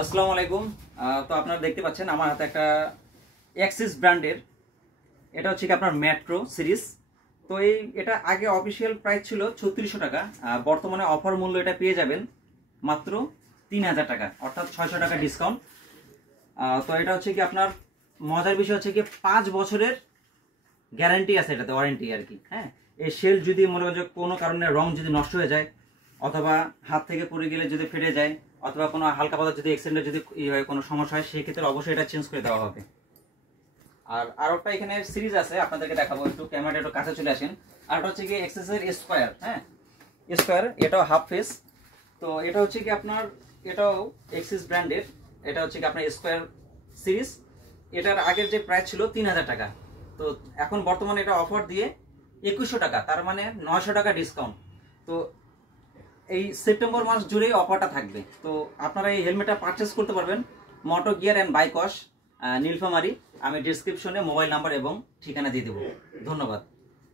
আসসালামু আলাইকুম। তো আপনারা দেখতে পাচ্ছেন আমার হাতে একটা অ্যাক্সিস ব্র্যান্ডের, এটা হচ্ছে কি আপনার মেট্রো সিরিজ। তো এটা আগে অফিসিয়াল প্রাইস ছিল 3600 টাকা, বর্তমানে অফার মূল্য এটা পেয়ে যাবেন মাত্র 3000 টাকা, অর্থাৎ 600 টাকা ডিসকাউন্ট। তো এটা হচ্ছে কি আপনার মজার বিষয় হচ্ছে কি 5 বছরের গ্যারান্টি আছে, এটাতে ওয়ারেন্টি আর কি। হ্যাঁ, এই শেল যদি মনে হয় যে কোনো কারণে রং যদি নষ্ট হয়ে যায়, অথবা হাত থেকে পড়ে গেলে যদি ফেটে যায়, অথবা কোনো হালকা পাতলা যদি অ্যাক্সিডেন্টে যদি কোনো সমস্যা হয়, সেই ক্ষেত্রে অবশ্যই এটা চেঞ্জ করে দেওয়া হবে। আর একটা এখানে সিরিজ আছে, আপনাদেরকে দেখাবো, একটু ক্যামেরাটা একটু কাছে চলে আসেন। আর এটা হচ্ছে কি এক্সেসের স্কোয়ার। হ্যাঁ, স্কোয়ার, এটাও হাফ ফেস। তো এটা হচ্ছে কি আপনার, এটাও এক্সিস ব্র্যান্ডের, এটা হচ্ছে কি আপনার স্কোয়ার সিরিজ। এটার আগের যে প্রাইস ছিল 3000 টাকা, তো এখন বর্তমানে এটা অফার দিয়ে 2100 টাকা, তার মানে 900 টাকা ডিসকাউন্ট। তো এই সেপ্টেম্বর মাস জুড়েই অফারটা থাকবে। তো আপনারা এই হেলমেটটা পারচেস করতে পারবেন moto gear and bike wash, Nilphamari. আমি ডিসক্রিপশনে মোবাইল নাম্বার এবং ঠিকানা দিয়ে দেবো। ধন্যবাদ।